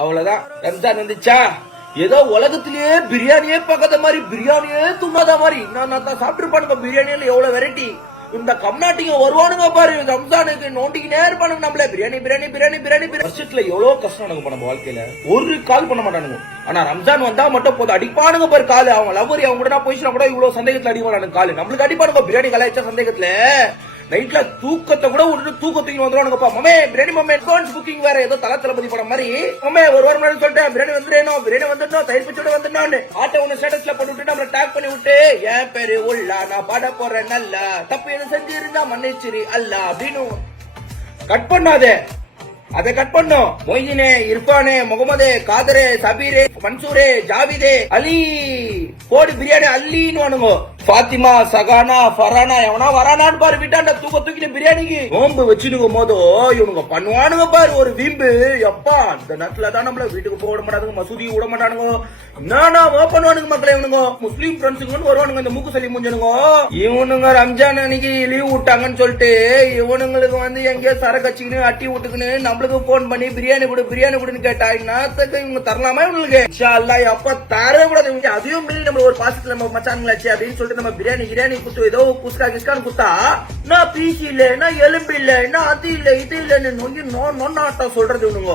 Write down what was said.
அவ்வளவுதான். ரம்ஜான் வந்துச்சா ஏதோ உலகத்திலேயே பிரியாணியே பார்க்காத மாதிரி பிரியாணியே துண்ணாத மாதிரி நான் சாப்பிட்டுருப்பானுங்க. பிரியாணியில எவ்வளவு வெரைட்டி. இந்த கம்நாட்டிங்க வருவானுங்க பாரு ரம்ஜானுக்கு நோண்டிக்கினே இருப்பானுங்க நம்மள பிரியாணி பிரியாணி பிரியாணி பிரியாணி. வருஷத்துல எவ்வளவு கஷ்டம் நடக்கும் நம்ம வாழ்க்கையில ஒரு கால் பண்ண மாட்டானுங்க. ஆனா ரம்ஜான் வந்தா மட்டும் போதும் அடிப்பானுங்க பாரு காலு. அவங்க லவ்வரி அவங்க கூட போயிடுச்சுனா கூட இவ்வளவு சந்தேகத்துல அடிப்பானுங்க காலு. நம்மளுக்கு அடிப்பானுங்க பிரியாணி கலாய்ச்சா சந்தேகத்துல. நைட்ல தூக்கத்தை கூட விட்டுட்டு தூக்கத்துக்கு வந்துருவானுங்கப்பா. மமே பிரியாணி மமே அட்வான்ஸ் புக்கிங் வேற ஏதோ தல தளபதி படம் மாதிரி. மமே ஒரு வாரம் முன்னாடி சொல்லிட்டேன் பிரியாணி வந்துடணும் பிரியாணி வந்துடணும் தயிர் பச்சோட வந்துடணும் ஆட்டோ ஒண்ணு ஸ்டேட்டஸ்ல போட்டு விட்டு நம்ம டேக் பண்ணி விட்டு என் பேரு உள்ளா நான் பாட போறேன் நல்லா தப்பு எது செஞ்சு இருந்தா மன்னிச்சிரி அல்ல அப்படின்னு கட் பண்ணாதே. அதை கட் பண்ணும். மொய்தீனே இர்பானே முகமதே காதரே சபீரே மன்சூரே ஜாவிதே அலி போடு பிரியாணி அல்லின்னு வானுங்க. பாத்திமா சகானா ஃபரானா எவனா வரானான்னு பாரு விட்டாண்ட தூக்கிட்டு பிரியாணிக்கு நோம்பு வச்சுனுக்கும் போதோ இவனுங்க பண்ணுவானுங்க பாரு ஒரு வீம்பு. எப்பா அந்த நேரத்துல தான் நம்மள வீட்டுக்கு போக விட மாட்டானுங்க மசூதி விட மாட்டானுங்க. என்னன்னா பண்ணுவானுங்க மக்களே இவனுங்க முஸ்லீம் ஃப்ரெண்ட்ஸுங்க வருவானுங்க இந்த மூக்கு சளி முடிஞ்சனுங்க. இவனுங்க ரம்ஜான் அன்னைக்கு லீவ் விட்டாங்கன்னு சொல்லிட்டு இவனுங்களுக்கு எங்கேயோ சரக்கு வச்சுக்கின்னு அட்டி விட்டுக்குன்னு நம்மளுக்கு போன் பண்ணி பிரியாணி கொடுன்னு கேட்டா என்னத்துக்கு இவங்க தரலாமா இவங்களுக்கு எப்ப தர கூடாது. அதையும் மீறி நம்ம ஒரு பாசத்துல நம்ம மச்சானுங்களாச்சு அப்படின்னு சொல்லிட்டு நம்ம பிரியாணி குத்து ஏதோ குஸ்கா கிஸ்கான்னு குத்தா நான் பீசி இல்ல நான் எலும்பு இல்ல நான் அது இல்ல இது இல்லன்னு நொன்னாட்டம் சொல்றது இவனுங்க.